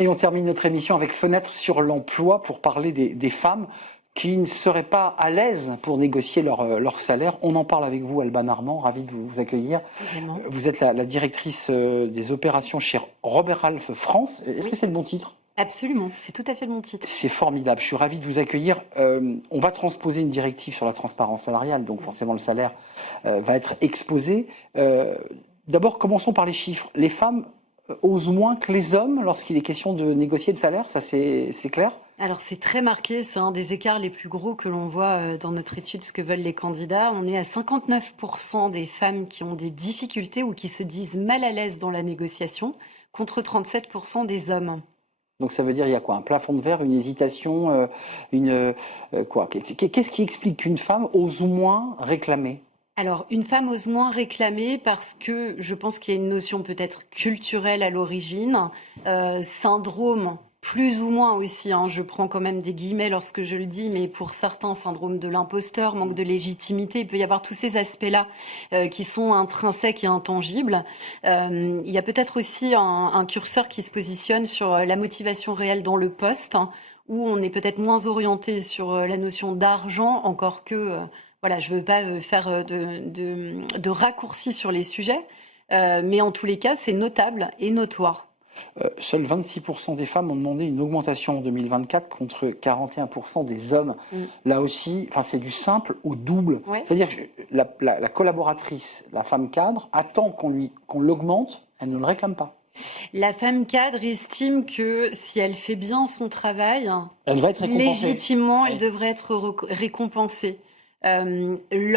Et on termine notre émission avec Fenêtre sur l'emploi pour parler des femmes qui ne seraient pas à l'aise pour négocier leur salaire. On en parle avec vous, Alban Armand, ravi de vous accueillir. Également. Vous êtes la directrice des opérations chez Robert Half France. Est-ce que c'est le bon titre ? Absolument, c'est tout à fait mon titre. C'est formidable, je suis ravi de vous accueillir. On va transposer une directive sur la transparence salariale, donc forcément le salaire va être exposé. D'abord, commençons par les chiffres. Les femmes osent moins que les hommes lorsqu'il est question de négocier le salaire, ça c'est clair ? Alors c'est très marqué, c'est un des écarts les plus gros que l'on voit dans notre étude, ce que veulent les candidats. On est à 59% des femmes qui ont des difficultés ou qui se disent mal à l'aise dans la négociation, contre 37% des hommes. Donc ça veut dire il y a quoi? Un plafond de verre, une hésitation, quoi? Qu'est-ce qui explique qu'une femme ose moins réclamer? Alors, une femme ose moins réclamer parce que je pense qu'il y a une notion peut-être culturelle à l'origine, syndrome plus ou moins aussi, hein, je prends quand même des guillemets lorsque je le dis, mais pour certains, syndrome de l'imposteur, manque de légitimité, il peut y avoir tous ces aspects-là qui sont intrinsèques et intangibles. Il y a peut-être aussi un curseur qui se positionne sur la motivation réelle dans le poste, hein, où on est peut-être moins orienté sur la notion d'argent, encore que... Voilà, je ne veux pas faire de raccourcis sur les sujets, mais en tous les cas, c'est notable et notoire. Seuls 26% des femmes ont demandé une augmentation en 2024 contre 41% des hommes. Là aussi, c'est du simple au double. Ouais. C'est-à-dire que la collaboratrice, la femme cadre, attend qu'on l'augmente, elle ne le réclame pas. La femme cadre estime que si elle fait bien son travail, Elle va être récompensée. légitimement, elle Oui. devrait être récompensée. Les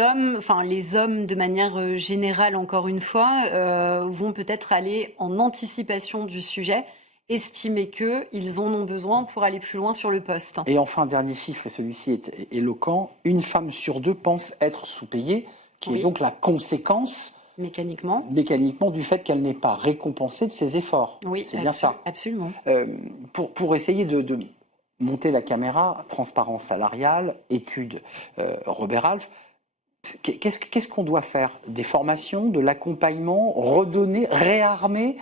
hommes, de manière générale, encore une fois, vont peut-être aller en anticipation du sujet, estimer qu'ils en ont besoin pour aller plus loin sur le poste. Et enfin, dernier chiffre, et celui-ci est éloquent, une femme sur deux pense être sous-payée, qui est Oui. donc la conséquence Mécaniquement. du fait qu'elle n'est pas récompensée de ses efforts. Oui, c'est bien ça. Absolument. Pour essayer de monter la caméra, transparence salariale, étude Robert Half, qu'est-ce qu'on doit faire? Des formations, de l'accompagnement, redonner, réarmer,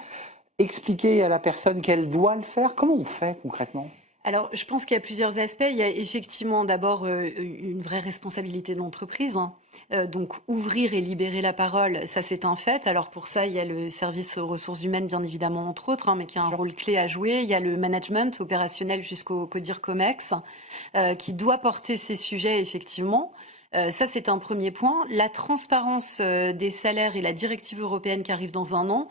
expliquer à la personne qu'elle doit le faire? Comment on fait concrètement? Alors, je pense qu'il y a plusieurs aspects. Il y a effectivement d'abord une vraie responsabilité de l'entreprise, hein. Donc, ouvrir et libérer la parole, ça c'est un fait. Alors pour ça, il y a le service ressources humaines, bien évidemment, entre autres, hein, mais qui a un rôle clé à jouer. Il y a le management opérationnel jusqu'au CODIR COMEX, qui doit porter ces sujets, effectivement. Ça, c'est un premier point. La transparence des salaires et la directive européenne qui arrive dans un an,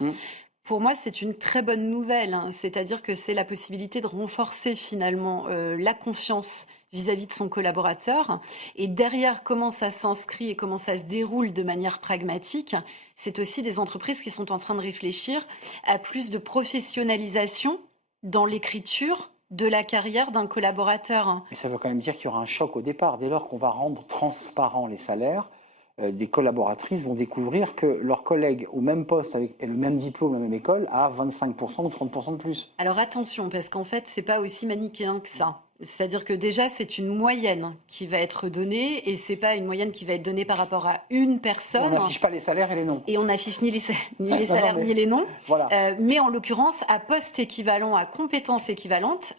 pour moi, c'est une très bonne nouvelle, hein. C'est-à-dire que c'est la possibilité de renforcer finalement la confiance vis-à-vis de son collaborateur. Et derrière, comment ça s'inscrit et comment ça se déroule de manière pragmatique, c'est aussi des entreprises qui sont en train de réfléchir à plus de professionnalisation dans l'écriture de la carrière d'un collaborateur. Mais ça veut quand même dire qu'il y aura un choc au départ. Dès lors qu'on va rendre transparents les salaires, des collaboratrices vont découvrir que leurs collègues au même poste avec le même diplôme, la même école, a 25% ou 30% de plus. Alors attention, parce qu'en fait, c'est pas aussi manichéen que ça. C'est-à-dire que déjà, c'est une moyenne qui va être donnée et c'est pas une moyenne qui va être donnée par rapport à une personne. On n'affiche pas les salaires et les noms. Et on n'affiche ni les salaires mais ni les noms. Voilà. Mais en l'occurrence, à poste équivalent, à compétence équivalente,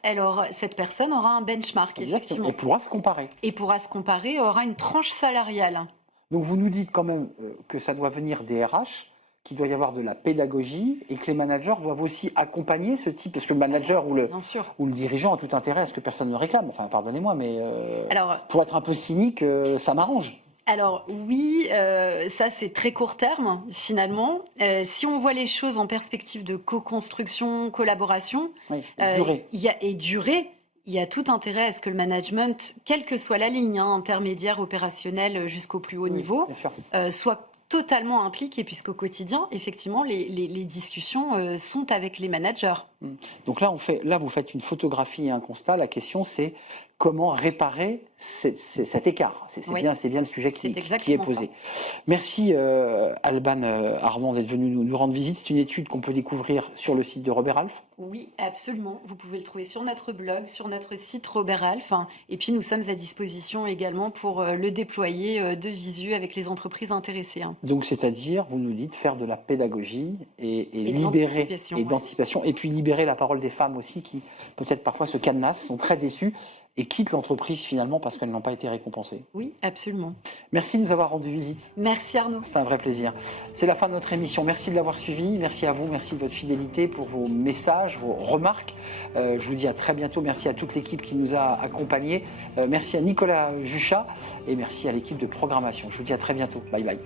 cette personne aura un benchmark, effectivement. Et pourra se comparer. Et pourra se comparer, aura une tranche salariale. Donc vous nous dites quand même que ça doit venir des RH, qu'il doit y avoir de la pédagogie et que les managers doivent aussi accompagner ce type, parce que le manager ou le dirigeant a tout intérêt à ce que personne ne réclame. Enfin, pardonnez-moi, mais pour être un peu cynique, ça m'arrange. Alors oui, ça c'est très court terme finalement. Si on voit les choses en perspective de co-construction, collaboration, durée, il y a tout intérêt à ce que le management, quelle que soit la ligne, hein, intermédiaire, opérationnelle, jusqu'au plus haut niveau, soit totalement impliqué, puisqu'au quotidien, effectivement, les discussions sont avec les managers. Donc là, vous faites une photographie et un constat. La question, c'est comment réparer cet écart. C'est bien le sujet qui est posé. Ça. Merci Alban Armand d'être venu nous rendre visite. C'est une étude qu'on peut découvrir sur le site de Robert Half. Oui, absolument. Vous pouvez le trouver sur notre blog, sur notre site Robert Half. Et puis, nous sommes à disposition également pour le déployer de visu avec les entreprises intéressées. Donc, c'est-à-dire, vous nous dites, faire de la pédagogie et libérer, et d'anticipation, et puis libérer libérer la parole des femmes aussi qui peut-être parfois se cadenassent, sont très déçues et quittent l'entreprise finalement parce qu'elles n'ont pas été récompensées. Oui, absolument. Merci de nous avoir rendu visite. Merci Arnaud. C'est un vrai plaisir. C'est la fin de notre émission. Merci de l'avoir suivi. Merci à vous. Merci de votre fidélité pour vos messages, vos remarques. Je vous dis à très bientôt. Merci à toute l'équipe qui nous a accompagnés. Merci à Nicolas Juchat et merci à l'équipe de programmation. Je vous dis à très bientôt. Bye bye.